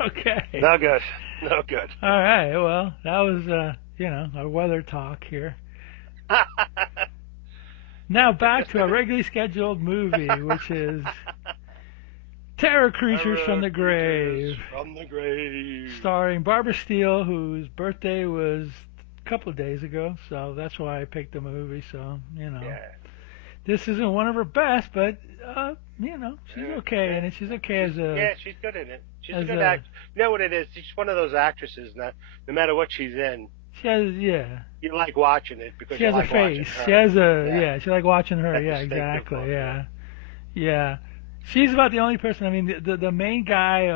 Okay. No good. No good. All right. Well, that was our weather talk here. Now back Just to our gonna. regularly scheduled movie, which is Terror Creatures from Terror the creatures Grave, from the grave. starring Barbara Steele, whose birthday was a couple of days ago, so that's why I picked the movie. So, Yeah. this isn't one of her best, but she's okay, Yeah. and she's okay as a She's good in it. She's a as good a act. You know what it is? She's one of those actresses that no matter what she's in, she has yeah you like watching it because she you has a like watching face. She her. has a Yeah. yeah. She like watching her. That Yeah, distinctive exactly. look. Yeah. Yeah. She's about the only person. I mean, the main guy.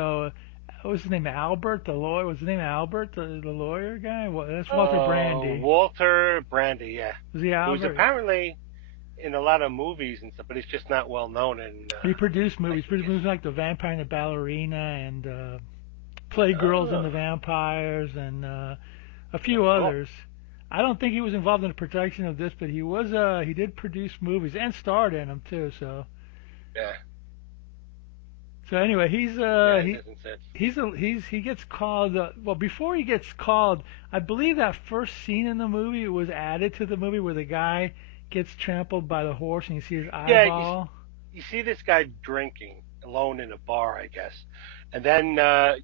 What was his name? Albert, the lawyer. Was his name Albert, the lawyer guy? Well, that's Walter Oh, Brandy. Walter Brandy. Yeah. Was he Who's Albert? apparently in a lot of movies and stuff, but he's just not well known in. He produced I movies. Produced guess. movies like The Vampire and the Ballerina and Playgirls and Oh, the Vampires and a few cool. others. I don't think he was involved in the production of this, but he was. He did produce movies and starred in them too. Yeah. So anyway, Yeah, it doesn't sense. he gets called. Well, before he gets called, I believe that first scene in the movie was added to the movie where the guy gets trampled by the horse and you see his Yeah, eyeball. you see this guy drinking alone in a bar, I guess, and then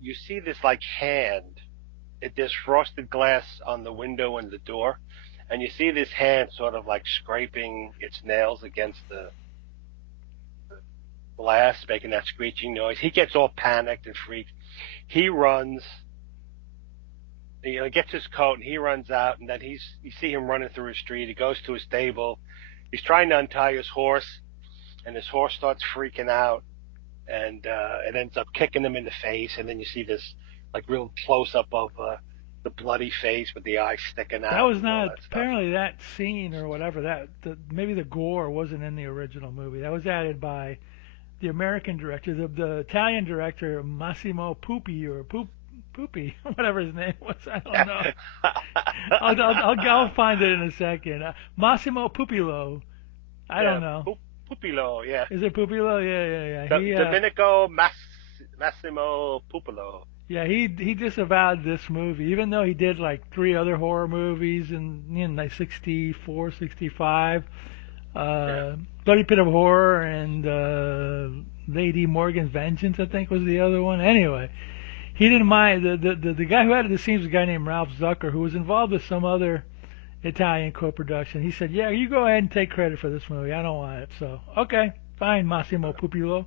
you see this like hand. There's frosted glass on the window and the door, and you see this hand sort of like scraping its nails against the glass, making that screeching noise. He gets all panicked and freaked. He runs. Gets his coat and he runs out, and then you see him running through his street. He goes to his stable. He's trying to untie his horse, and his horse starts freaking out, and it ends up kicking him in the face. And then you see this like real close up of the bloody face with the eyes sticking That out was and all not that stuff. apparently that scene or whatever maybe the gore wasn't in the original movie. That was added by the American director, the Italian director Massimo Pupi or Poopy, whatever his name was. I don't know. I'll find it in a second. Massimo Pupilo. I Yeah, don't know. Pupilo, yeah. Is it Pupilo? Yeah. Domenico Massimo Pupilo. He disavowed this movie, even though he did like three other horror movies in like 64, 65. Yeah. Bloody Pit of Horror and Lady Morgan's Vengeance, I think was the other one. Anyway, he didn't mind. The guy who added the scenes was a guy named Ralph Zucker, who was involved with some other Italian co-production. He said, "Yeah, you go ahead and take credit for this movie. I don't want it." So, okay, fine, Massimo Pupilo.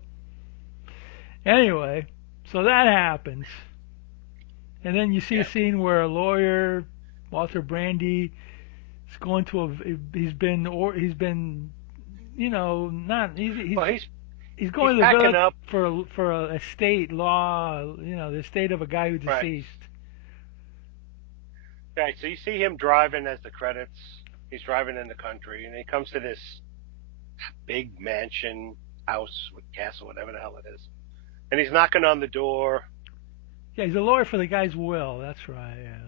Anyway, so that happens, and then you see a Yeah. scene where a lawyer, Walter Brandy, is going to he's been not Well, he's he's going to the packing village up. for a estate law, the estate of a guy who's Right. deceased. Right. So you see him driving as the credits. He's driving in the country, and he comes to this big mansion, house, with castle, whatever the hell it is. And he's knocking on the door. Yeah, he's a lawyer for the guy's will. That's right. Yeah.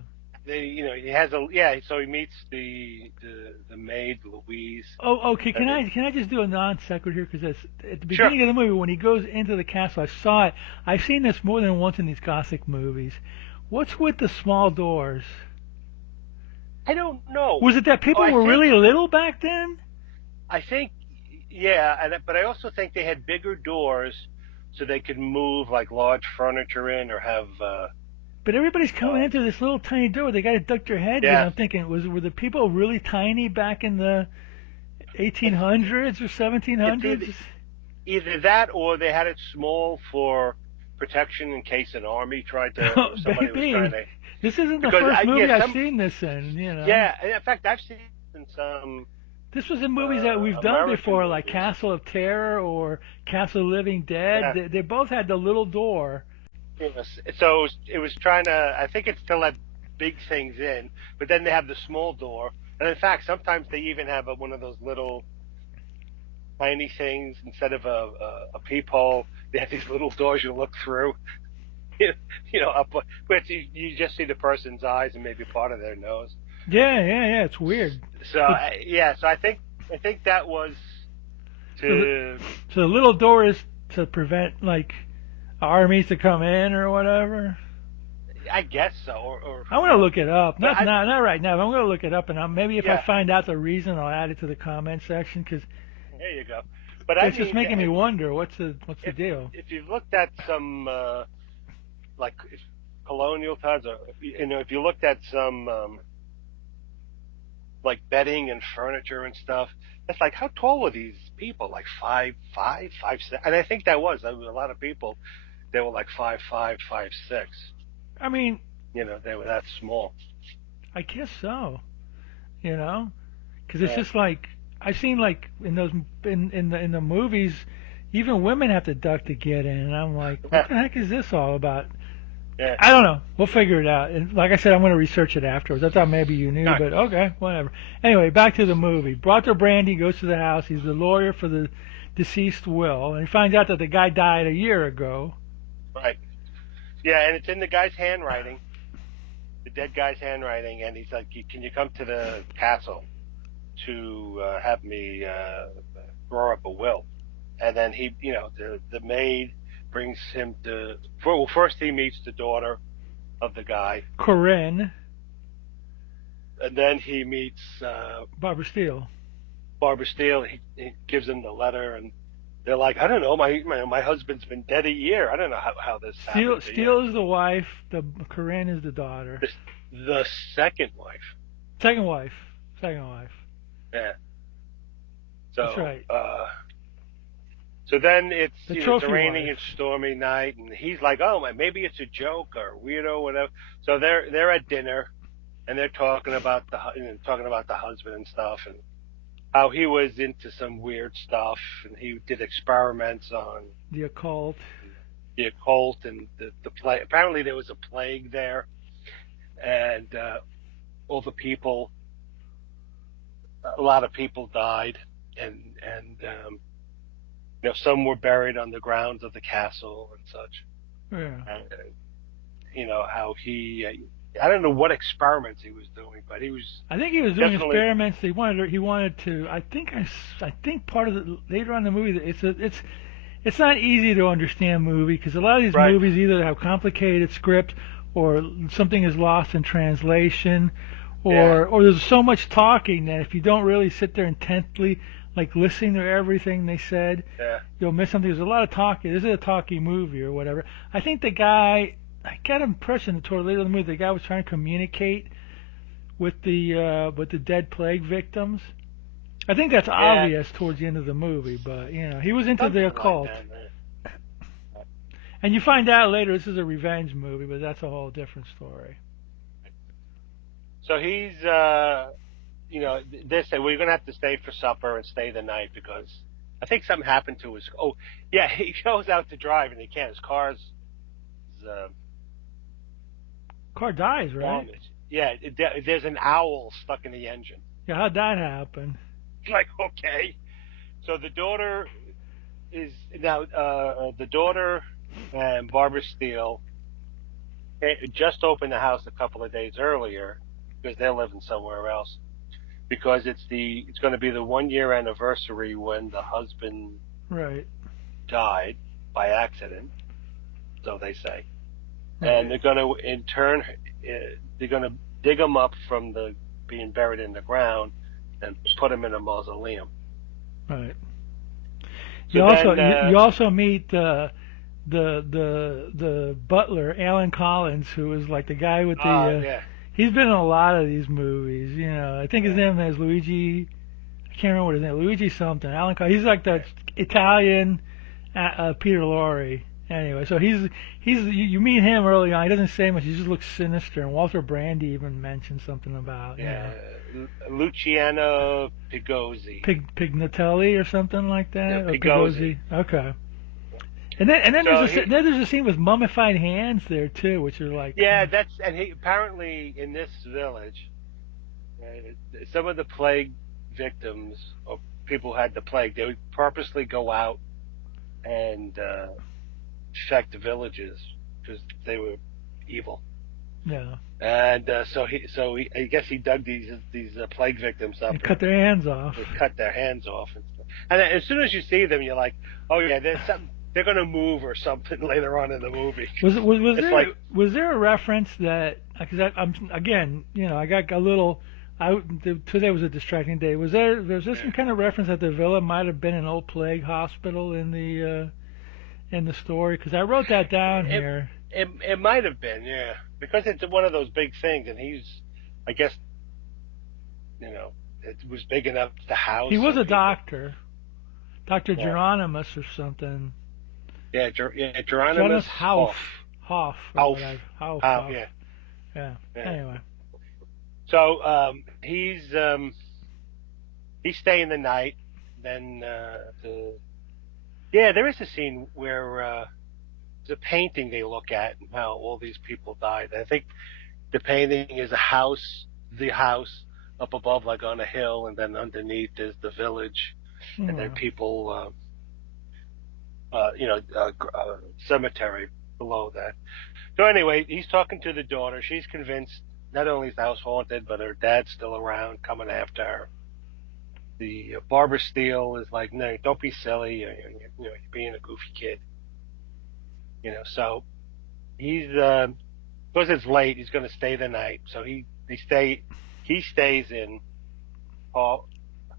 He has a yeah. So he meets the maid Louise. Oh, okay. And Can I just do a non sequitur here? Because at the sure. beginning of the movie, when he goes into the castle, I saw it. I've seen this more than once in these Gothic movies. What's with the small doors? I don't know. Was it that people were really little back then? I think, yeah, but I also think they had bigger doors so they could move like large furniture in or have. But everybody's coming into this little tiny door. They got to duck their heads in. Yeah. I'm thinking, were the people really tiny back in the 1800s or 1700s? Either that or they had it small for protection in case an army tried to. Oh, Somebody was trying to. This isn't the Because first movie yeah, I've seen this in. Yeah, and in fact, I've seen in some. This was in movies that we've done American before, like movies. Castle of Terror or Castle of Living Dead. Yeah. They both had the little door. So it was trying to. I think it still had big things in, but then they have the small door, and in fact, sometimes they even have one of those little tiny things instead of a peephole. They have these little doors you look through. Up, but you just see the person's eyes and maybe part of their nose. Yeah. It's weird. So so I think that was to. So the little door is to prevent like armies to come in or whatever. I guess so, or I want to look it up. but Not right now. But I'm going to look it up, and maybe if I yeah, find out the reason, I'll add it to the comment section because there you go. But I it's just mean, making me wonder what's the if deal. if you've looked at some like colonial times, or if you looked at some like bedding and furniture and stuff, it's like how tall were these people? Like 5'5", 5'6", and I think that was. I mean, a lot of people they were like 5'5", 5'6". I mean, They were that small. I guess so. You know, because it's Yeah, just like I've seen like in those in the movies, even women have to duck to get in, and I'm like, what the heck is this all about? yeah. I don't know. We'll figure it out. And like I said, I'm going to research it afterwards. I thought maybe you knew, All right. but okay, whatever. Anyway, back to the movie. Brother Brandy goes to the house. He's the lawyer for the deceased will, and he finds out that the guy died a year ago. Right. Yeah, and it's in the guy's handwriting, the dead guy's handwriting, and he's like, "Can you come to the castle to have me draw up a will?" And then the maid brings him to. Well, first he meets the daughter of the guy, Corinne, and then he meets Barbara Steele. Barbara Steele. He gives him the letter, and they're like, "I don't know, my husband's been dead a year. I don't know how this happened to you." Steele is the wife. The Corinne is the daughter. The second wife. Second wife. Second wife. Yeah. So, That's right. So then it's The it's trophy a raining wife. and stormy night, and he's like, "Oh, maybe it's a joke or weirdo, whatever." So they're at dinner, and they're talking about the husband and stuff, and how he was into some weird stuff, and he did experiments on The occult. the occult and the plague. Apparently, there was a plague there, and all the people, a lot of people died, and some were buried on the grounds of the castle and such. Yeah. And, how I don't know what experiments he was doing, but he was I think he was doing definitely experiments. He wanted to. I think part of the later on in the movie, it's not easy to understand movie because a lot of these right. movies either have complicated script or something is lost in translation, or there's so much talking that if you don't really sit there intently, like listening to everything they said, Yeah. you'll miss something. There's a lot of talking. This is a talking movie or whatever. I think the guy. I got an impression that toward later in the movie the guy was trying to communicate with the dead plague victims. I think that's obvious towards the end of the movie, but he was into Something the like occult. that, And you find out later this is a revenge movie, but that's a whole different story. So he's they say, "Well, you're gonna have to stay for supper and stay the night because I think something happened to his." Oh, yeah, he goes out to drive and he can't. His car's Car dies, right? damaged. Yeah, there's an owl stuck in the engine. Yeah, how'd that happen? Like, okay. So the daughter is now the daughter and Barbara Steele just opened the house a couple of days earlier because they're living somewhere else. Because it's going to be the 1 year anniversary when the husband Right. died by accident, so they say, Right. and they're going to in turn they're going to dig him up from the being buried in the ground and put him in a mausoleum. Right. So you also meet the butler, Alan Collins, who is like the guy with the. Yeah. He's been in a lot of these movies. I think his name is Luigi. I can't remember what his name. Luigi something. Alan Collins. He's like the Italian Peter Lorre. Anyway, so you meet him early on. He doesn't say much. He just looks sinister. And Walter Brandy even mentioned something about Luciano Pigozzi. Pignatelli or something like that. Yeah, or Pigozzi. Okay. And then So there's a scene with mummified hands there too, which are like and he apparently in this village, some of the plague victims or people who had the plague, they would purposely go out and infect the villages because they were evil. Yeah. And so I guess he dug these plague victims up and cut their hands off. Cut their hands off and stuff. And as soon as you see them, you're like, oh yeah, there's something. they're gonna move or something later on in the movie. Was It's like, was there a reference that because I'm again I got a little today was a distracting day. Was there some kind of reference that the villa might have been an old plague hospital in the story? Because I wrote that down it here. it might have been, yeah, because it's one of those big things, and I guess, it was big enough to house He was some a people. doctor, Doctor Yeah, Geronimus or something. yeah, Geronimus Geronimus Hoff. Hoff or Hoff. whatever. Hoff. Yeah, Yeah. yeah. Anyway. So he's staying the night. Then there is a scene where there's a painting they look at and how all these people died. I think the painting is the house up above, like on a hill, and then underneath is the village, and then Hmm. people, cemetery below that. So anyway, he's talking to the daughter. She's convinced not only is the house haunted, but her dad's still around, coming after her. The Barbara Steele is like, no, don't be silly. You're being a goofy kid. So he's because it's late, he's going to stay the night. So he stays in Paul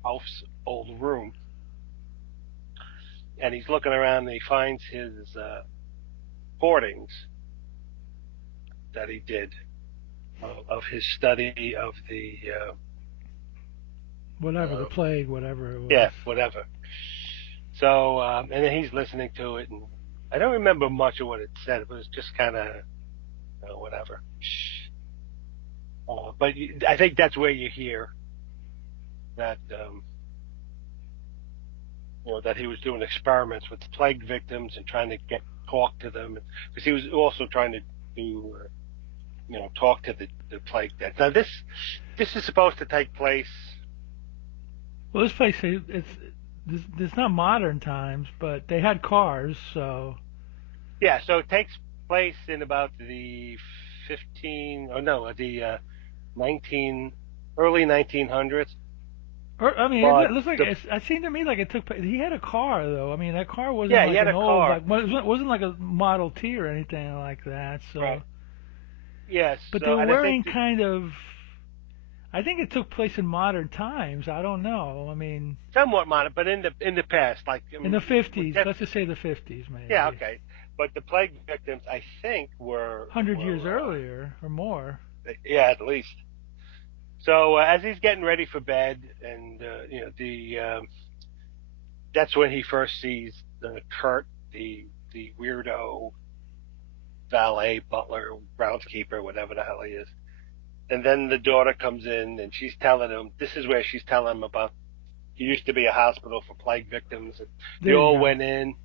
Hoff's old room, and he's looking around and he finds his recordings that he did of his study of the Whatever the uh, plague, whatever it was. yeah, whatever. So and then he's listening to it, and I don't remember much of what it said. It was just kind of whatever. But I think that's where you hear that that he was doing experiments with plague victims and trying to talk to them, because he was also trying to do talk to the plague dead. Now this is supposed to take place. Well, this place it's not modern times, but they had cars, so. Yeah, so it takes place in about the 19 early 1900s. Or, I mean, But it looks like the it seemed to me like it took. He had a car though. I mean, that car wasn't Yeah, he like had an a old car. like wasn't like a Model T or anything like that. So, Right. Yes. but they So, were and I think wearing kind of. I think it took place in modern times. I don't know. I mean, somewhat modern, but in the past, like, I in the mean, 50s. Let's just say the 50s, yeah, maybe. okay. But the plague victims, I think, were 100 years earlier or more. yeah, at least. So as he's getting ready for bed, and the that's when he first sees Kurt, the weirdo valet, butler, groundskeeper, whatever the hell he is. And then the daughter comes in, and she's telling him. This is where she's telling him about. He used to be a hospital for plague victims, and they There you all go. went in,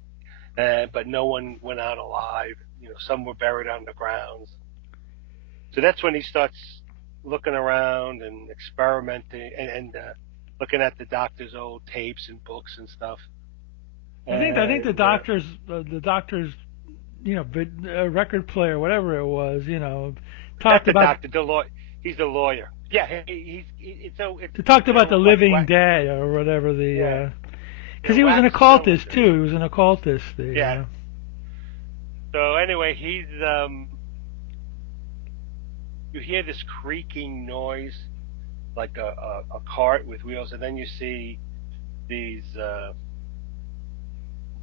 but no one went out alive. Some were buried underground. So that's when he starts looking around and experimenting, and looking at the doctor's old tapes and books and stuff. I think And the doctor's record player, whatever it was, not talked the about doctor, the lawyer. He's the lawyer. Yeah, it's they talked about the like living dead or whatever yeah, because he was an wax occultist cylinders. too. He was an occultist. Yeah. So anyway, you hear this creaking noise, like a cart with wheels, and then you see these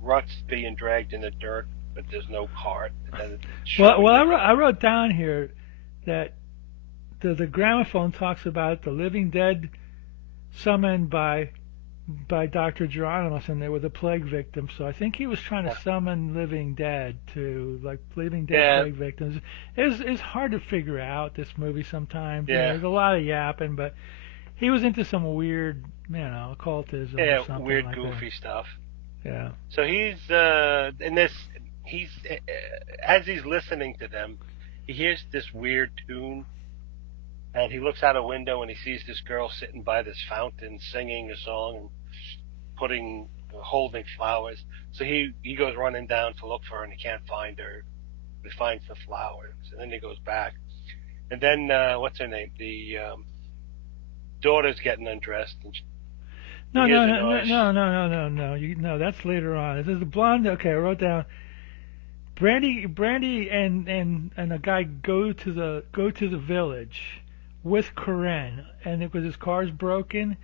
ruts being dragged in the dirt, but there's no cart. And then it's showing I that wrote, down here that the gramophone talks about the living dead summoned by Dr. Geronimus, and they were the plague victims. So I think he was trying to summon living dead to like living dead yeah, plague victims. It's hard to figure out this movie sometimes. yeah, There's a lot of yapping, but he was into some weird, occultism or yeah, something weird, like that. goofy stuff. Yeah. So he's in this. He's as he's listening to them, he hears this weird tune, and he looks out a window and he sees this girl sitting by this fountain singing a song and holding flowers. So he goes running down to look for her, and he can't find her. He finds the flowers, and then he goes back. And then what's her name? The daughter's getting undressed, and He No, hears no, a no, no, noise. no, no, no, no, no. No, that's later on. This is the blonde. Okay, I wrote down. Brandy, and a guy go to the village with Corinne, and because his car's broken,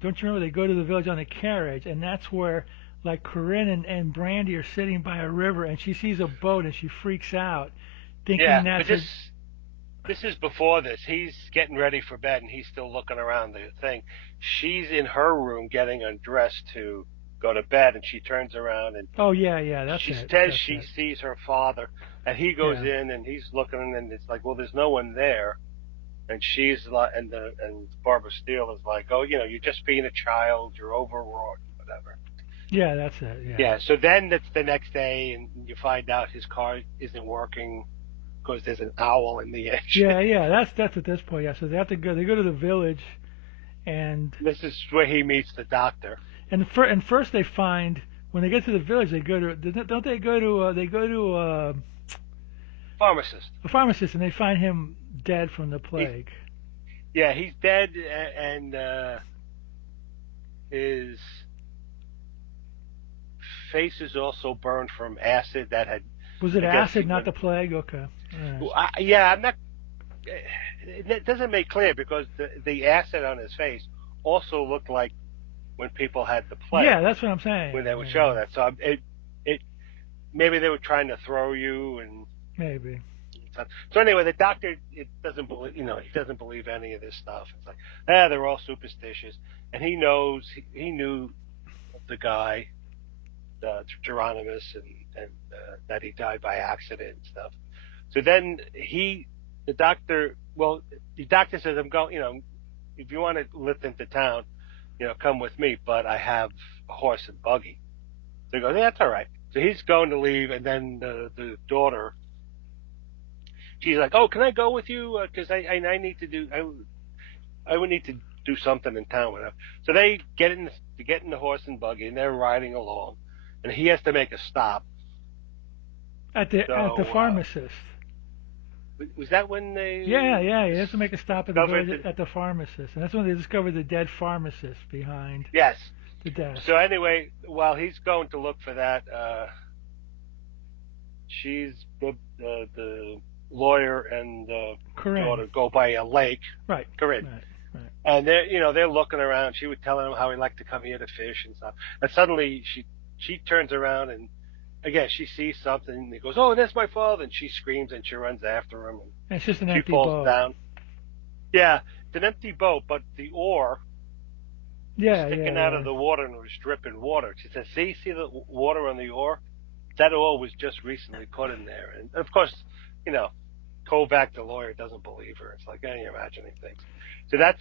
don't you remember they go to the village on a carriage, and that's where like Corinne and Brandy are sitting by a river, and she sees a boat and she freaks out, thinking Yeah, but that's her. this is before this. He's getting ready for bed, and he's still looking around the thing. She's in her room getting undressed to go to bed, and she turns around and Oh yeah, yeah, that's she it, says that's she it. sees her father, and he goes Yeah, in and he's looking, and it's like, well, there's no one there, and she's like, and Barbara Steele is like, oh, you're just being a child, you're overwrought, whatever. yeah, that's it. Yeah. Yeah. So then it's the next day, and you find out his car isn't working because there's an owl in the engine. Yeah, yeah, that's at this point. Yeah, so they have to go. They go to the village, and This is where he meets the doctor. and first they find when they get to the village, they go to don't they go to Pharmacist. a pharmacist, and they find him dead from the He's plague. Yeah, he's dead, and his face is also burned from acid that had, Was it I guess, he acid, not went. the plague? Okay. All right. Well, yeah, I'm not. It doesn't make clear because the acid on his face also looked like when people had the Yeah, plague that's what I'm saying. when they would Yeah, show that. So it maybe they were trying to throw you and. maybe. So anyway, the doctor it doesn't believe he doesn't believe any of this stuff. It's like they're all superstitious, and he knew the guy, Geronimus, and that he died by accident and stuff. So then the doctor says, I'm going, if you want to lift into town, come with me, but I have a horse and buggy. So he goes, yeah, that's all right. So he's going to leave, and then the daughter, she's like, oh, can I go with you? Because I need to I would need to do something in town with her. So they get in the horse and buggy, and they're riding along, and he has to make a stop. At the So pharmacist. was that when they Yeah, yeah, he has to make a stop at the discovered village at the pharmacist, and that's when they discover the dead pharmacist behind Yes. the desk. So anyway, while he's going to look for that, she's the lawyer and the Corinne. daughter go by a lake, Right. Corinne, Right. Right. and they're looking around. She was telling him how he liked to come here to fish and stuff. And suddenly she turns around and again she sees something. And he goes, "Oh, that's my father!" And she screams and she runs after him. And And it's just an she empty falls boat. down. Yeah, it's an empty boat, but the oar was Yeah, yeah, sticking out of yeah. the water and was dripping water. She says, see the water on the oar? That oar was just recently put in there. And of course, you know, Kovac, the lawyer, doesn't believe her. It's like, you're imagining things. So So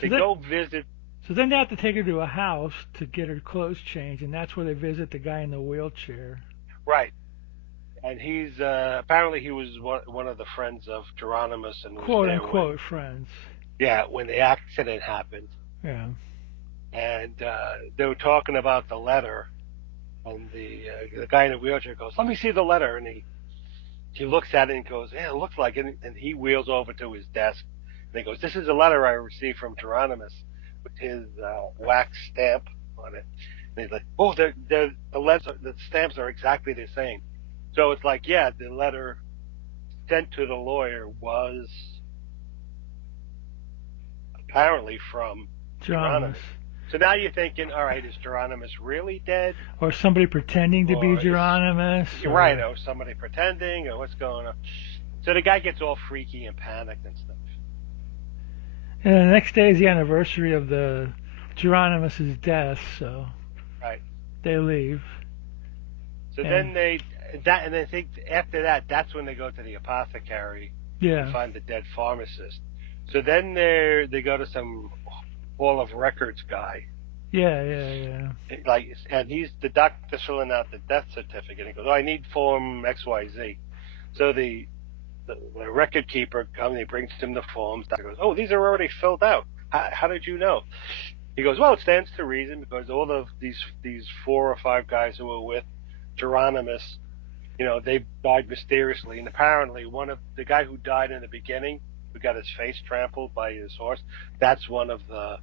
they then, go visit, so then they have to take her to a house to get her clothes changed, and that's where they visit the guy in the wheelchair. right. And he's, apparently he was one of the friends of Geronimus and was Quote there unquote friends. when the accident happened. Yeah. And, they were talking about the letter. And the guy in the wheelchair goes, let me see the letter. And he looks at it and goes, yeah, it looks like it. And he wheels over to his desk. And he goes, this is a letter I received from Geronimus with his wax stamp on it. And he's like, oh, the stamps are exactly the same. So it's like, yeah, the letter sent to the lawyer was apparently from Geronimus. Geronimus. So now you're thinking, all right, is Geronimus really dead? Or somebody pretending to be Or Geronimus. you're right, or somebody pretending, or what's going on? So the guy gets all freaky and panicked and stuff. And the next day is the anniversary of the Geronimus's death, so Right. they leave. So And then I think after that, that's when they go to the apothecary and yeah, find the dead pharmacist. So then they go to some Hall of Records guy, yeah, yeah, and he's the doctor's filling out the death certificate. He goes, "Oh, I need form XYZ." So the record keeper comes and he brings him the forms. Doctor goes, "Oh, these are already filled out. How did you know?" He goes, "Well, it stands to reason because all of these 4 or 5 guys who were with Geronimus, they died mysteriously, and apparently one of the guy who died in the beginning, who got his face trampled by his horse, that's one of the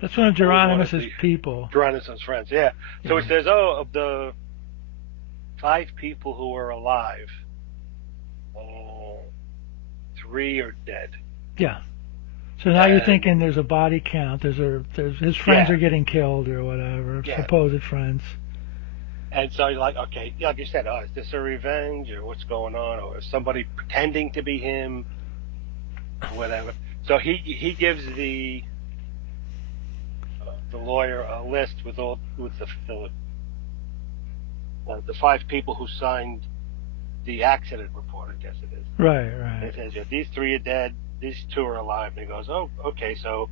That's one of who was one of Geronimus's the people. Geronimo's friends. Yeah. So Yeah. it says, oh, of the 5 people who were alive, oh, 3 are dead. Yeah. So now you're And thinking there's a body count. There's his friends yeah, are getting killed or whatever, yeah. supposed friends. And so you're like, okay, like you said, oh, is this a revenge or what's going on, or is somebody pretending to be him, or whatever? So he gives the lawyer a list with the 5 people who signed the accident report, I guess it is. Right, And right. it says, yeah, these 3 are dead, these 2 are alive. And he goes, oh, okay, so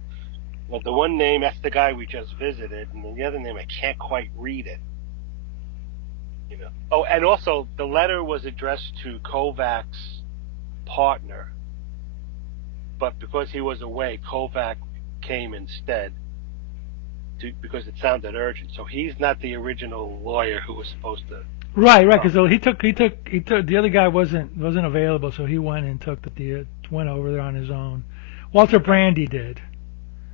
the one name, that's the guy we just visited, and the other name, I can't quite read it. Oh, and also the letter was addressed to Kovac's partner, but because he was away, Kovac came instead because it sounded urgent. So he's not the original lawyer who was supposed to. Right, right. Because he took the other guy wasn't available, so he went and went over there on his own. Walter Brandy did.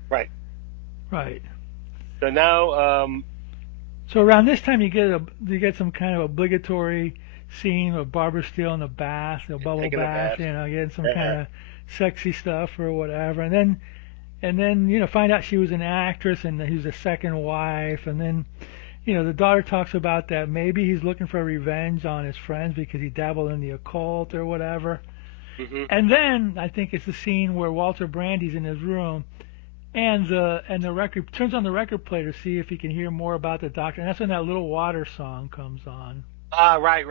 Right. Right. So now, So around this time you get some kind of obligatory scene with Barbara Steele in the bath, the bubble taking a bath, bath. getting some Yeah. kind of sexy stuff or whatever, and then find out she was an actress and he was a second wife, and then the daughter talks about that maybe he's looking for revenge on his friends because he dabbled in the occult or whatever. Mm-hmm. And then I think it's the scene where Walter Brandy's in his room and the record turns on the record player to see if he can hear more about the doctor, and that's when that little water song comes on. Right.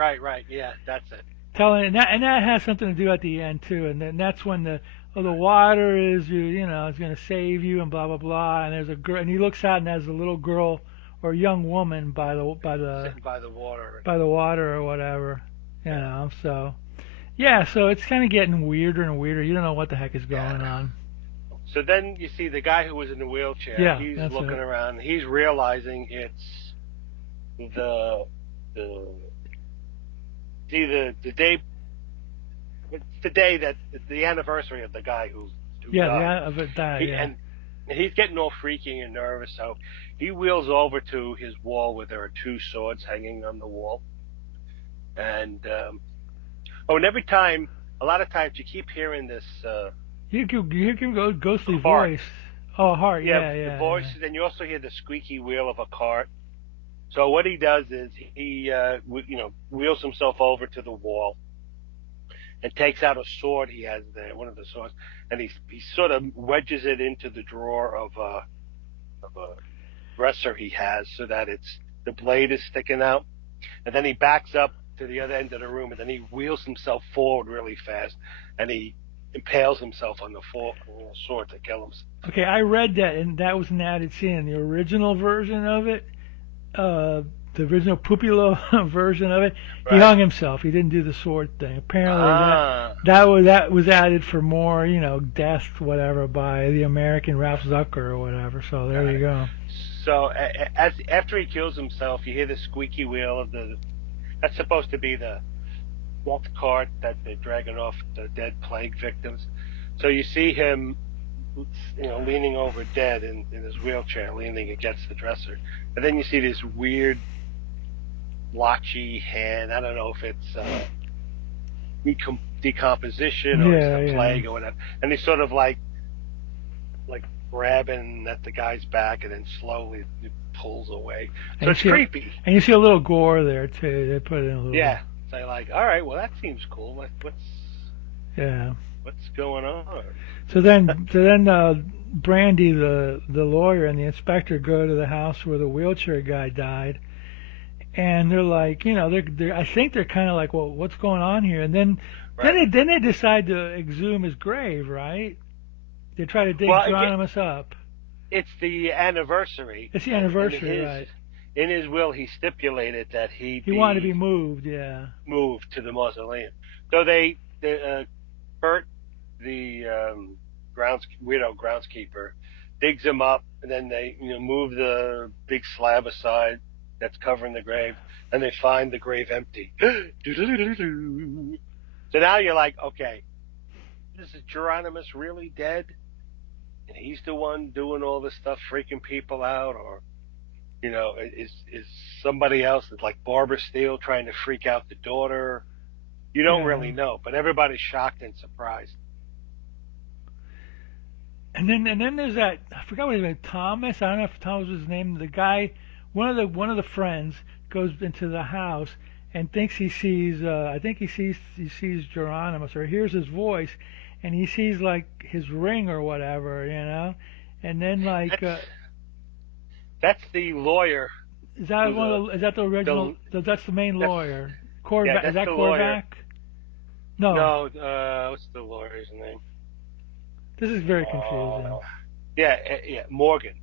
Yeah, that's it. And that has something to do at the end too, and then that's when the water is is going to save you and blah blah blah, and there's a girl and he looks out and there's a little girl or young woman by the Sitting by the water. by the water or whatever, So yeah, so it's kind of getting weirder and weirder. You don't know what the heck is going on. So then you see the guy who was in the wheelchair. Yeah, he's that's looking it. around. He's realizing it's the the day. It's the day that the anniversary of the guy who died. Of it died. And he's getting all freaky and nervous. So he wheels over to his wall where there are 2 swords hanging on the wall. And and every time, a lot of times, you keep hearing this. You can go ghostly Heart. voice. Oh, heart. Yeah. The voice, and you also hear the squeaky wheel of a cart. So what he does is he wheels himself over to the wall and takes out a sword he has there, one of the swords, and he sort of wedges it into the drawer of a dresser he has, so that the blade is sticking out, and then he backs up to the other end of the room, and then he wheels himself forward really fast, and he impales himself on the sword to kill himself. Okay, I read that, and that was an added scene in the original version of it. The original Pupilo version of it, Right. He hung himself. He didn't do the sword thing. Apparently, that was added for more, death, whatever, by the American Ralph Zucker or whatever. So there you go. So after he kills himself, you hear the squeaky wheel of that's supposed to be the death cart that they're dragging off the dead plague victims. So you see him, leaning over dead in his wheelchair, leaning against the dresser. And then you see this weird, blotchy hand. I don't know if it's decomposition or it's the plague or whatever. And he's sort of like grabbing at the guy's back and then slowly pulls away. So it's creepy. And you see a little gore there too. They put in a little. Yeah. So you're like, all right, well that seems cool. What's going on? So then Brandy, the lawyer, and the inspector go to the house where the wheelchair guy died, and they're like, I think they're kind of like, well, what's going on here? And then they decide to exhume his grave, right? They try to dig Geronimus up. It's the anniversary. It's the anniversary, right? In his will, he stipulated that he wanted to be moved, moved to the mausoleum. So they Bert, the widow groundskeeper, digs him up, and then they move the big slab aside that's covering the grave, and they find the grave empty. So now you're like, okay, is Geronimus really dead? and he's the one doing all this stuff, freaking people out, or is somebody else, is like Barbara Steele trying to freak out the daughter? You don't Yeah. really know, but everybody's shocked and surprised. And then there's that, I forgot what his name, Thomas. I don't know if Thomas was his name. The guy, one of the friends goes into the house and thinks he sees. I think he sees Geronimus or hears his voice, and he sees like his ring or whatever, And then like, That's that's the lawyer. is that Who's one of the, is that the original? the That's the main that's lawyer. yeah, Is that's that the lawyer. Korvac? No, No, what's the lawyer's name? this is very confusing. Uh, yeah, yeah, Morgan.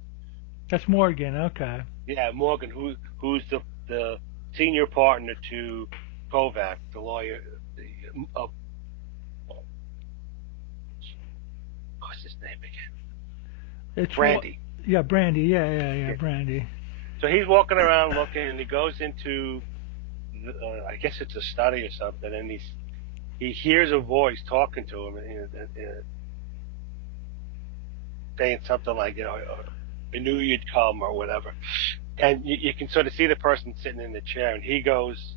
That's Morgan. Okay. Yeah, Morgan, who's the senior partner to Kovac, the lawyer. What's his name again? It's Brandy. Yeah, Brandy. Yeah, Yeah. Brandy. So he's walking around looking, and he goes into, I guess it's a study or something, and he hears a voice talking to him, saying something like, I knew you'd come or whatever. And you can sort of see the person sitting in the chair, and he goes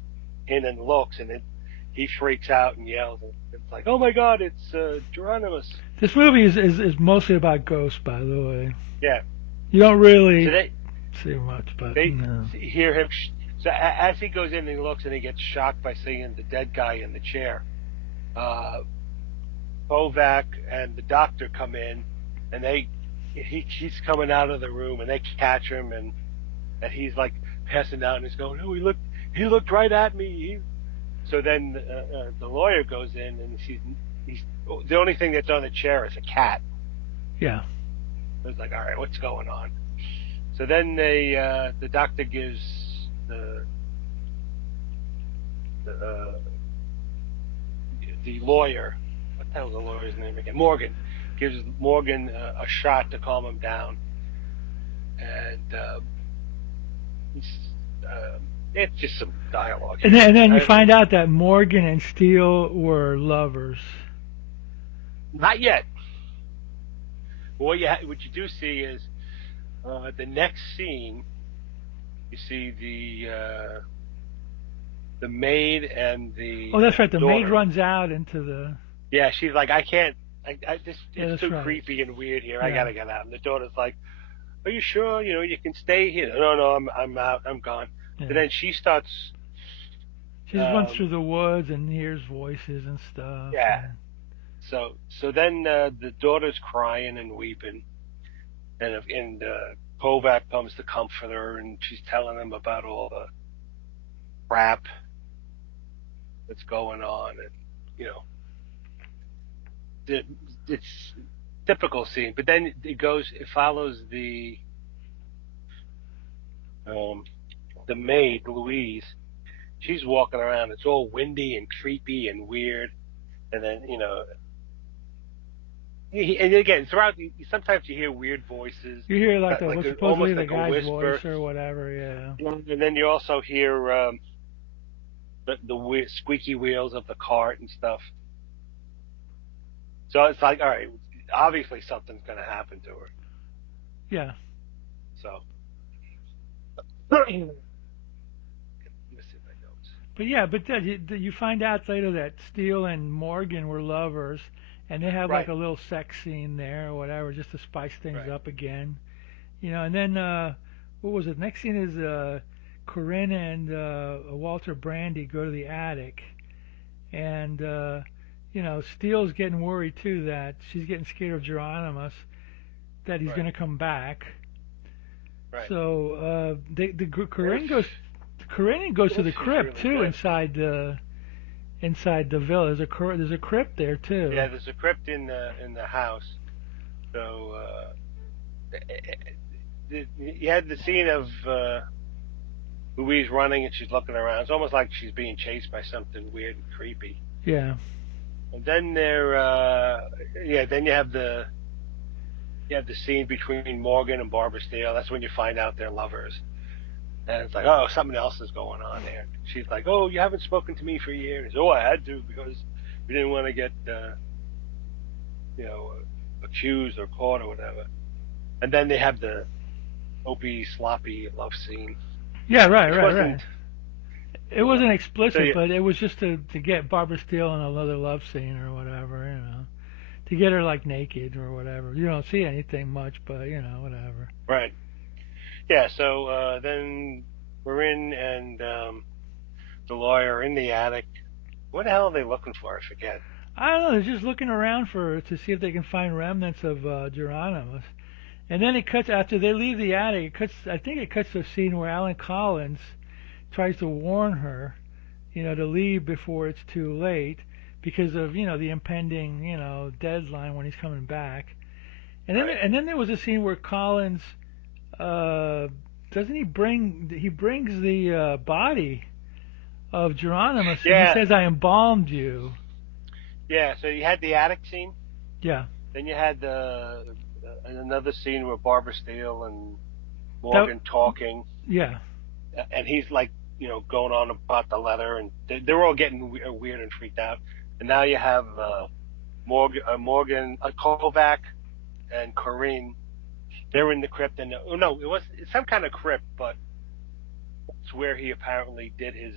in and looks, and he freaks out and yells. And it's like, oh my God, it's Geronimus. This movie is mostly about ghosts, by the way. Yeah. You don't So really see much, but they no. hear him. So as he goes in and he looks, and he gets shocked by seeing the dead guy in the chair. Kovac and the doctor come in, and he's coming out of the room, and they catch him, and he's like passing out, and he's going, oh, he looked right at me. So then the lawyer goes in, and he's the only thing that's on the chair is a cat. Yeah. So it's like, all right, what's going on? So then the doctor gives the lawyer, what the hell was the lawyer's name again? Morgan, gives Morgan a shot to calm him down, and it's just some dialogue. And then you find out that Morgan and Steele were lovers. Not yet. What you do see is the next scene. You see the maid and the Oh, that's right. The maid daughter. runs out into the. Yeah, she's like, I can't. This Yeah, it's that's too right. creepy and weird here. Yeah. I gotta get out. And the daughter's like, are you sure? You can stay here. No, I'm out. I'm gone. Yeah. And then she starts. She just runs through the woods and hears voices and stuff. Yeah. So then the daughter's crying and weeping, and Kovac comes to comfort her, and she's telling him about all the crap that's going on, and it's typical scene. But then it follows the maid Louise. She's walking around. It's all windy and creepy and weird, and then and again, throughout, sometimes you hear weird voices. You hear like almost supposedly the like a guy's whisper. voice or whatever. Yeah. And then you also hear the weird squeaky wheels of the cart and stuff. So it's like, all right, obviously something's going to happen to her. Yeah. So. But yeah, you find out later that Steele and Morgan were lovers, and they have like Right. a little sex scene there or whatever, just to spice things Right. up again. And then what was it? Next scene is Corinne and Walter Brandy go to the attic, and Steele's getting worried too that she's getting scared of Geronimus, that he's Right. going to come back. Right. So Corinne goes to the She's crypt really too, good. inside the villa. There's a crypt there too. Yeah, there's a crypt in the house. So you had the scene of Louise running, and she's looking around. It's almost like she's being chased by something weird and creepy. Yeah. And then then you have the scene between Morgan and Barbara Steele. That's when you find out they're lovers. And it's like, oh, something else is going on there. She's like, oh, you haven't spoken to me for years. Oh, I had to, because we didn't want to get, accused or caught or whatever. And then they have the soapy, sloppy love scene, Yeah, right, which right, right. wasn't, It wasn't so explicit, you, but it was just to get Barbara Steele in another love scene or whatever, to get her like naked or whatever. You don't see anything much, but whatever. right. Yeah, so then we're in, and the lawyer in the attic. What the hell are they looking for? I forget. I don't know. They're just looking around to see if they can find remnants of Geronimus. And then it cuts after they leave the attic. It cuts. I think it cuts to a scene where Alan Collins tries to warn her, to leave before it's too late because of the impending deadline when he's coming back. Right. And then there was a scene where Collins uh, doesn't he brings the body of Geronimus and he Yeah, says I embalmed you. yeah. So you had the attic scene. Yeah. Then you had another scene with Barbara Steele and That Morgan talking, yeah. and he's like, going on about the letter, and they're all getting weird and freaked out. And now you have Morgan, Kovac, and Corinne. They're in the crypt, and oh no, it was some kind of crypt, but it's where he apparently did his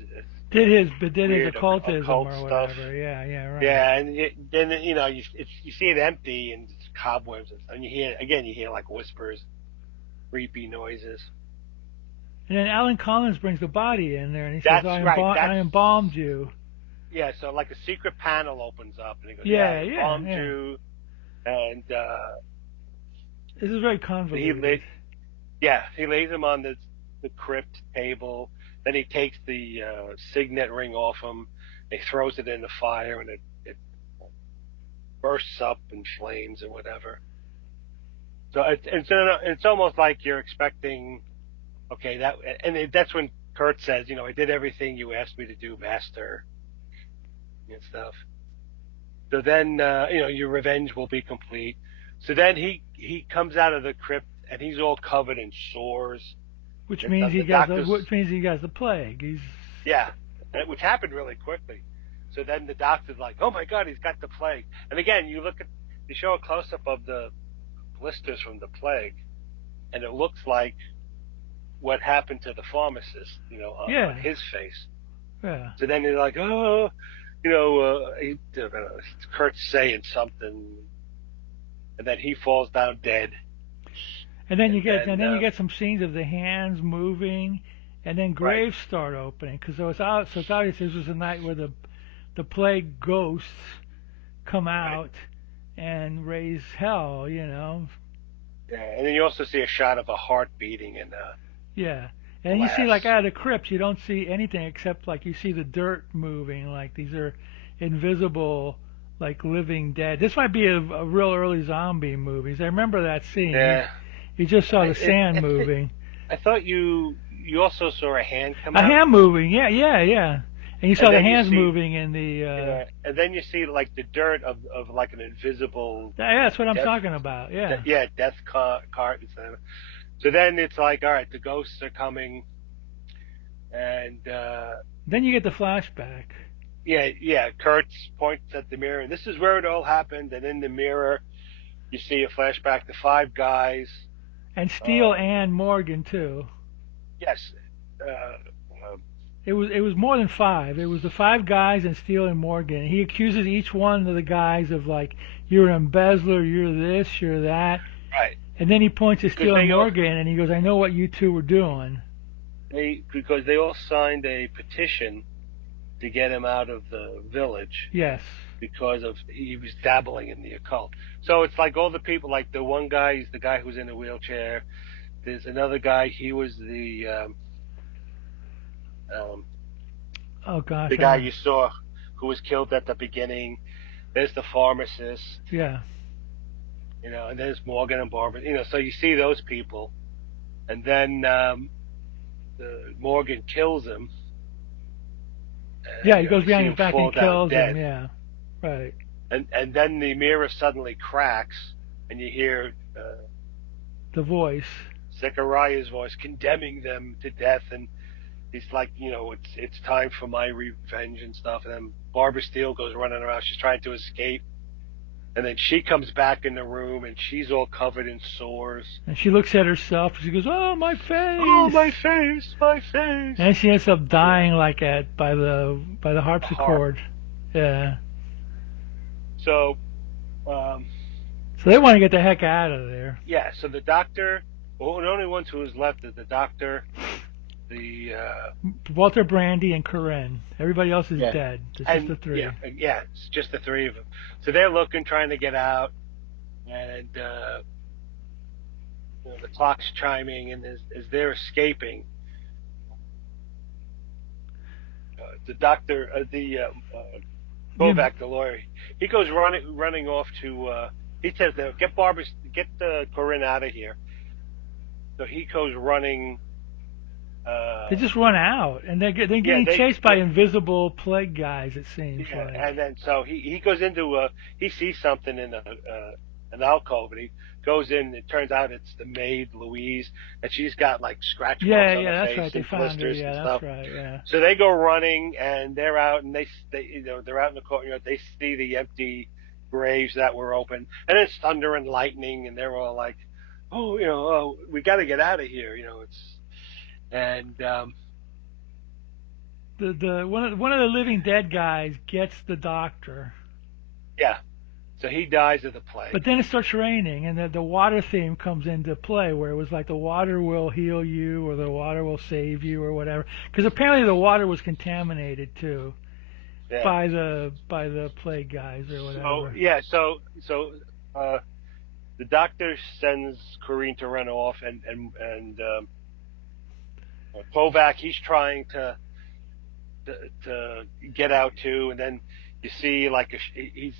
Did his weird occultism occult or stuff. whatever. Yeah, yeah, right. Yeah, and then you see it empty and it's cobwebs, and you hear like whispers, creepy noises. And then Alan Collins brings the body in there and he says That's right. I embalmed you. Yeah. So like a secret panel opens up and he goes, "Yeah, Yeah, I yeah, embalmed yeah. you," and This is very he convoluted. lays he lays him on the crypt table. Then he takes the signet ring off him. He throws it in the fire, and it bursts up in flames or whatever. So it's almost like you're expecting, okay, that's when Kurt says, I did everything you asked me to do, master, and stuff. So then, your revenge will be complete. So then he comes out of the crypt and he's all covered in sores. Which And means the doctors, he has the plague. He's yeah, which happened really quickly. So then the doctor's like, oh my God, he's got the plague. And again, they show a close up of the blisters from the plague, and it looks like what happened to the pharmacist, on yeah, his face. yeah. So then they're like, oh, Kurt's saying something, and then he falls down dead. And then, You get some scenes of the hands moving, and then right, graves start opening because it's obvious this was a night where the plague ghosts come right. out and raise hell. Yeah, and then you also see a shot of a heart beating in Yeah. And you see, glass. like, out of the crypt, you don't see anything except, like, you see the dirt moving. Like, these are invisible, like, living dead. This might be a real early zombie movies. I remember that scene. Yeah. You just saw the sand It, moving. I thought you also saw a hand come A out. hand moving, yeah, yeah, yeah. And you saw the hands moving in the... yeah, and then you see, like, the dirt of like, an invisible... Yeah, that's what I'm talking about, yeah. Death cart and stuff. So then it's like, all right, the ghosts are coming, and then you get the flashback. yeah. Kurt points at the mirror, and this is where it all happened. And in the mirror, you see a flashback to five guys. And Steele and Morgan too. Yes. It was more than five. It was the five guys and Steele and Morgan. He accuses each one of the guys of like, you're an embezzler, you're this, you're that. Right. And then he points to Steele and Morgan and he goes, I know what you two were doing. Because they all signed a petition to get him out of the village. Yes. Because he was dabbling in the occult. So it's like all the people, like the one guy is the guy who's in a wheelchair. There's another guy, he was the oh gosh, the guy you saw who was killed at the beginning. There's the pharmacist. Yeah. And there's Morgan and Barbara. So you see those people, and then Morgan kills him. Yeah, he goes behind his back and kills him. Yeah, right. And then the mirror suddenly cracks, and you hear the voice, Zechariah's voice, condemning them to death, and he's like, it's time for my revenge and stuff. And then Barbara Steele goes running around. She's trying to escape, And then she comes back in the room, and she's all covered in sores. And she looks at herself and she goes, "Oh, my Oh, face!" my face, my face. And she ends up dying Yeah. like by the A harp. harpsichord. Yeah. So, um, So they want to get the heck out of there. yeah. So the doctor. Well, the only ones who is left is the doctor, the Walter Brandy and Corinne. Everybody else is yeah, dead. It's just and the three. yeah. It's just the three of them. So they're looking, trying to get out, and the clock's chiming, and as they're escaping, the doctor, Yeah. Kovac, the lawyer, he goes running off to. He says, get Corinne out of here." So he goes running. They just run out, and they're Yeah, getting chased by invisible plague guys. It seems yeah, like. and then so he goes into he sees something in an alcove, and he goes in. It turns out it's the maid Louise, and she's got like scratch marks on her That's face right. They and found her. blisters Yeah, and that's stuff. right. Yeah. So they go running, and they're out, and they're out in the courtyard. They see the empty graves that were open, and it's thunder and lightning, and they're all like, "Oh, we got to get out of here." It's and The one of the living dead guys gets the doctor. yeah, so he dies of the plague. But then it starts raining, and the water theme comes into play, where it was like the water will heal you, or the water will save you, or whatever. Because apparently the water was contaminated too Yeah. by the plague guys or whatever. So yeah, so the doctor sends Corinne to run off, and Kovac, he's trying to get out too, and then you see like you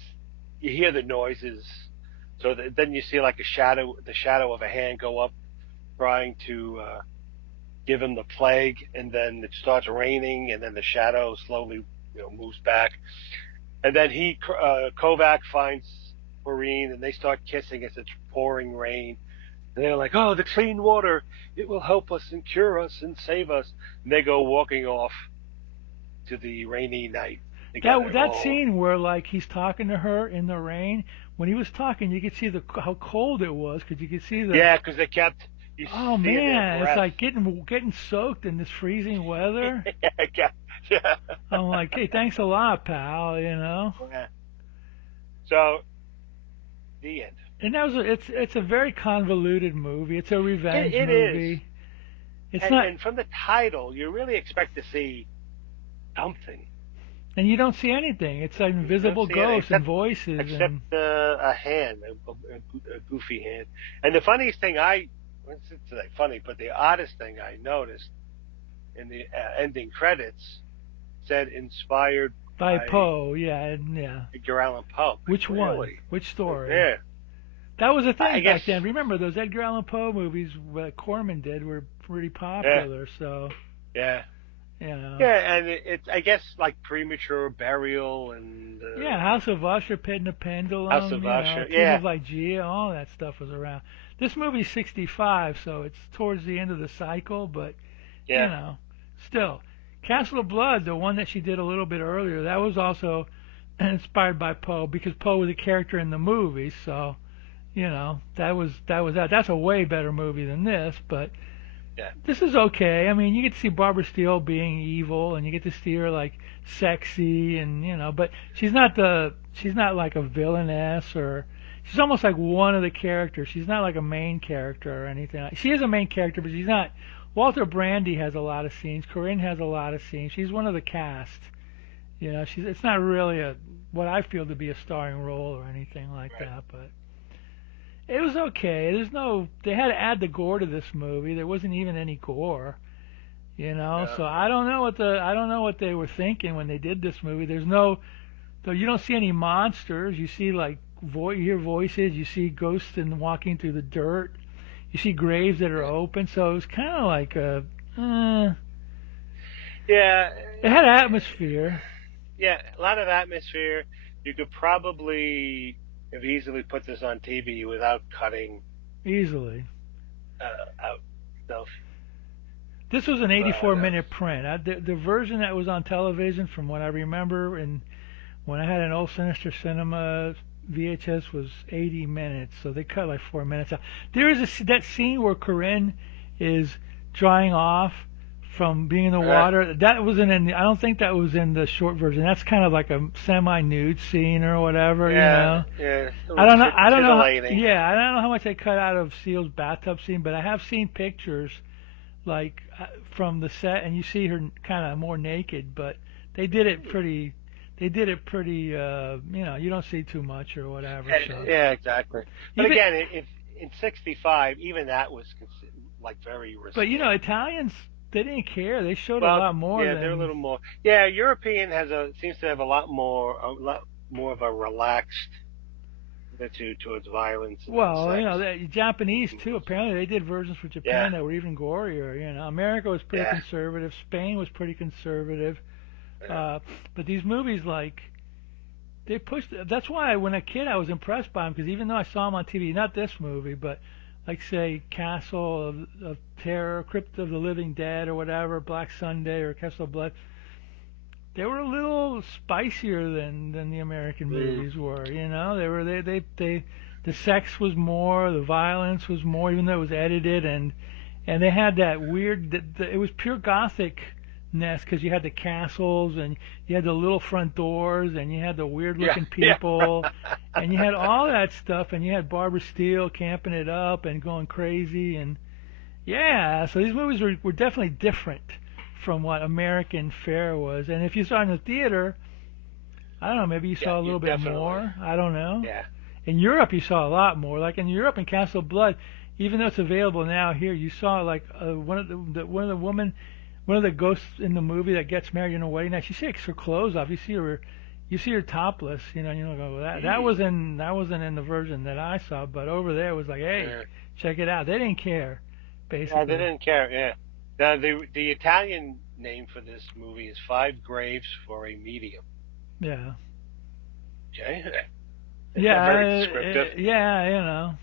hear the noises, so then you see like the shadow of a hand go up, trying to give him the plague, and then it starts raining, and then the shadow slowly moves back, and then Kovac finds Corinne, and they start kissing as it's pouring rain. And they're like, "Oh, the clean water, it will help us and cure us and save us." And they go walking off to the rainy night together. That scene where like he's talking to her in the rain, when he was talking, you could see how cold it was, because you could see the Yeah, because they kept. Oh man, it's like getting soaked in this freezing weather. Yeah. I'm like, hey, thanks a lot, pal. Yeah. So, the end. And it's a very convoluted movie. It's a revenge It movie. is. It's not, and from the title, you really expect to see something. and you don't see anything. It's an invisible ghost and voices, except a hand, a goofy hand. And the funniest thing it's like funny, but the oddest thing I noticed in the ending credits said inspired by Poe. Yeah. Edgar Allan Poe. Which really? one? Which story? Yeah. That was a thing I back guess, then. Remember, those Edgar Allan Poe movies that Corman did were pretty popular. Yeah. So, yeah. Yeah, and it's I guess like premature burial and House of Usher, Pit and the Pendulum, House of Usher, Tomb of Lygia, all that stuff was around. This movie's 65, so it's towards the end of the cycle, but still, Castle of Blood, the one that she did a little bit earlier, that was also inspired by Poe, because Poe was a character in the movie, so that was that. That's a way better movie than this, but. Yeah. This is okay. I mean, you get to see Barbara Steele being evil, and you get to see her like sexy, and but she's not like a villainess, or she's almost like one of the characters. She's not like a main character or anything. She is a main character, but she's not. Walter Brandy has a lot of scenes. Corinne has a lot of scenes. She's one of the cast. It's not really what I feel to be a starring role or anything like that, but. It was okay. They had to add the gore to this movie. There wasn't even any gore, Yeah. So I don't know what they were thinking when they did this movie. Though you don't see any monsters. You see like you hear voices. You see ghosts and walking through the dirt. You see graves that are open. So it was kind of like yeah. It had atmosphere. Yeah, a lot of atmosphere. You could probably have easily put this on TV without cutting easily out stuff. This was an 84-minute print. The version that was on television, from what I remember, and when I had an old Sinister Cinema VHS was 80 minutes, so they cut like 4 minutes out. There is that scene where Corinne is drying off from being in the water. That wasn't in. I don't think that was in the short version. That's kind of like a semi-nude scene or whatever, you know. Yeah. I don't know. I don't know. Titillating. Yeah, I don't know how much they cut out of Steele's bathtub scene, but I have seen pictures like from the set, and you see her kind of more naked, but they did it pretty. They did it pretty. You know, you don't see too much or whatever. So. Yeah, exactly. But Even, again, if in '65, even that was like very risque. but you know, Italians, they didn't care. They showed a Well, lot more. yeah, than, they're a little more. Yeah, European seems to have a lot more of a relaxed attitude towards violence and Well, sex. you know, the Japanese too. Apparently, they did versions for Japan that were even gorier. You know, America was pretty conservative. Spain was pretty conservative. But these movies, like, they pushed. That's why when a kid, I was impressed by them, because even though I saw them on TV, not this movie, but like say Castle of Terror, Crypt of the Living Dead, or whatever, Black Sunday or Castle of Blood, they were a little spicier than the American movies were. You know, they the sex was more, the violence was more, even though it was edited, and they had that weird. It was pure Gothic ness, because you had the castles and you had the little front doors and you had the weird looking people and you had all that stuff, and you had Barbara Steele camping it up and going crazy, and so these movies were definitely different from what American fare was. And if you saw it in the theater, I don't know, maybe you saw a little bit more. I don't know. Yeah. In Europe, you saw a lot more. Like in Europe, in Castle of Blood, even though it's available now here, you saw like one of the ghosts in the movie that gets married in a wedding night. She takes her clothes off. You see her topless. You know, and you go, that wasn't in the version that I saw. But over there, it was like, hey, check it out. They didn't care, basically. Yeah, they didn't care. Yeah. Now the Italian name for this movie is Five Graves for a Medium. Yeah. Okay. Very descriptive. You know,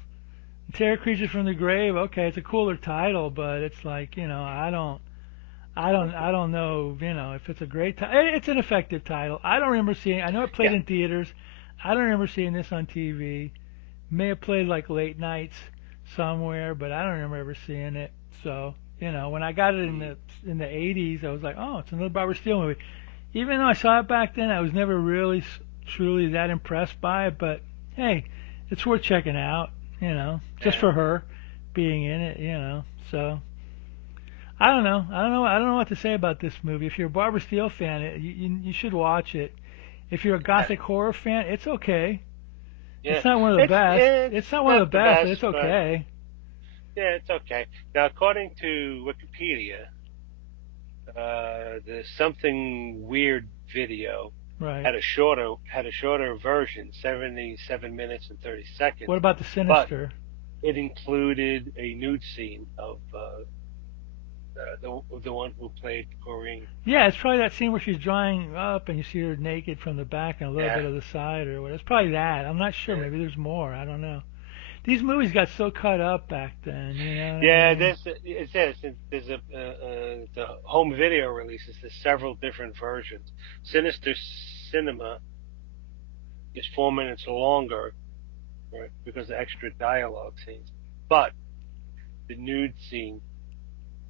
Terror Creatures from the Grave. Okay, it's a cooler title, but it's like, you know, I don't know, you know, if it's a great title. It's an effective title. I don't remember seeing. I know it played in theaters. I don't remember seeing this on TV. May have played like late nights somewhere, but I don't remember ever seeing it. So, you know, when I got it in the 80s, I was like, oh, it's another Barbara Steele movie. Even though I saw it back then, I was never really truly that impressed by it. But hey, it's worth checking out, you know, just for her being in it, you know. So I don't know what to say about this movie. If you're a Barbara Steele fan, you should watch it. If you're a Gothic horror fan, it's okay. Yeah. It's not one of the best. It's not one of the best, but it's okay. Yeah, it's okay. Now, according to Wikipedia, the Something Weird video had a shorter version, 77 minutes and 30 seconds. What about the Sinister? But it included a nude scene of the one who played Corinne. Yeah, it's probably that scene where she's drying up and you see her naked from the back and a little bit of the side, or what. It's probably that. I'm not sure. Maybe there's more. I don't know. These movies got so cut up back then, you know. Yeah, there's the home video releases. There's several different versions. Sinister Cinema is 4 minutes longer, right, because of extra dialogue scenes. But the nude scene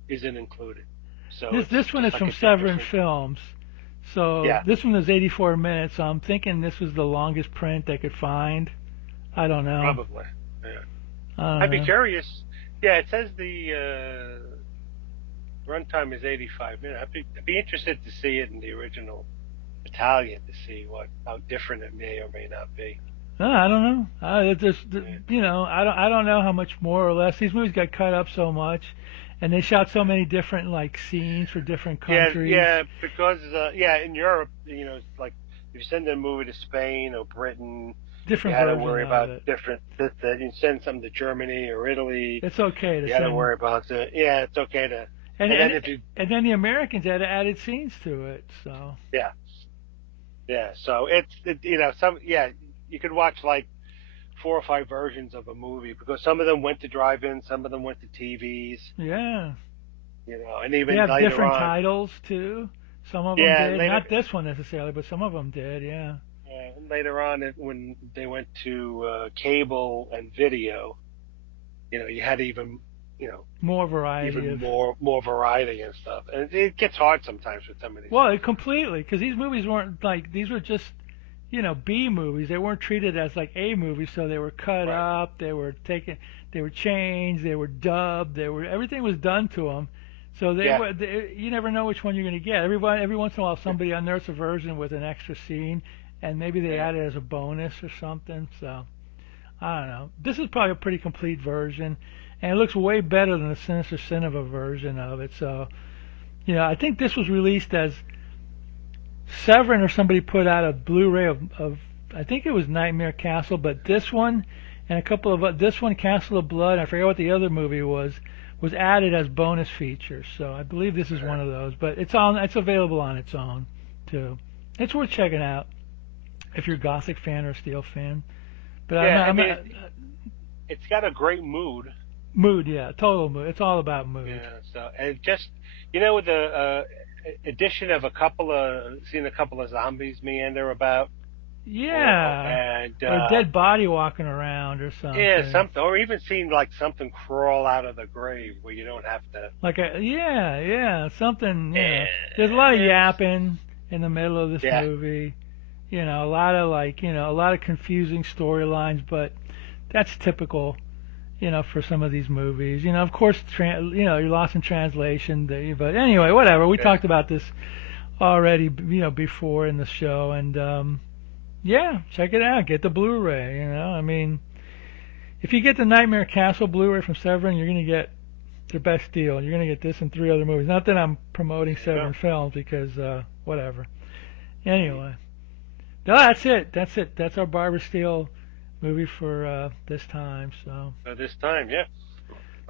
isn't included. So this one is from Severin Films. So this one is 84 minutes. So I'm thinking this was the longest print they could find. I don't know. Probably. Yeah. I'd be curious. Yeah, it says the runtime is 85 minutes. I'd be interested to see it in the original Italian to see how different it may or may not be. I don't know. You know, I don't know how much more or less. These movies got cut up so much, and they shot so many different like scenes for different countries. Yeah, because in Europe, you know, it's like if you send a movie to Spain or Britain, different. You had to worry about different. You send something to Germany or Italy. It's okay to. You had to worry about it. Yeah, it's okay to. And then the Americans had added scenes to it. So. Yeah. So you know, you could watch like 4 or 5 versions of a movie because some of them went to drive-ins, some of them went to TVs. Yeah. You know, and even they have later different on, titles too. Some of them did. Not this one necessarily, but some of them did. Yeah. later on when they went to cable and video, you had even, you know, More variety even of. more variety and stuff. And it gets hard sometimes with some of these Well, movies. it completely, because these movies weren't like, these were just, B movies. They weren't treated as like A movies, so they were cut Right. up, they were taken, they were changed, they were dubbed, everything was done to them. So Yeah. you never know which one you're going to get. Every once in a while, somebody unearths a version with an extra scene, and maybe they Yeah. add it as a bonus or something. So I don't know. This is probably a pretty complete version, and it looks way better than the Sinister Cinema version of it. So I think this was released as Severin or somebody put out a Blu-ray of I think it was Nightmare Castle, but this one and a couple of this one, Castle of Blood, I forget what the other movie was added as bonus features. So I believe this is one of those, but it's available on its own too. It's worth checking out if you're a Gothic fan or a Steele fan. But Yeah. I I'm mean, not, it's got a great mood. mood, yeah, total mood. It's all about mood. Yeah. So and just with the addition of seeing a couple of zombies meander about, Yeah, and or a dead body walking around or yeah, something. something, or even seeing like something crawl out of the grave where you don't have to. Like something. Eh, There's a lot of It's, yapping in the middle of this yeah. movie. A lot of a lot of confusing storylines, but that's typical. For some of these movies. Of course, you're lost in translation. But anyway, whatever. We Yeah. talked about this already. Before in the show, and yeah, check it out. Get the Blu-ray. I mean, if you get the Nightmare Castle Blu-ray from Severin, you're gonna get their best deal. You're gonna get this and 3 other movies. Not that I'm promoting Yeah. Severin films because whatever. Anyway, no, that's it. That's it. That's our Barbara Steele movie for this time. So this time, yeah.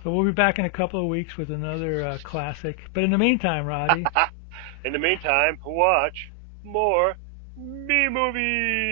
So we'll be back in a couple of weeks with another classic. But in the meantime, Roddy. In the meantime, watch more B movies.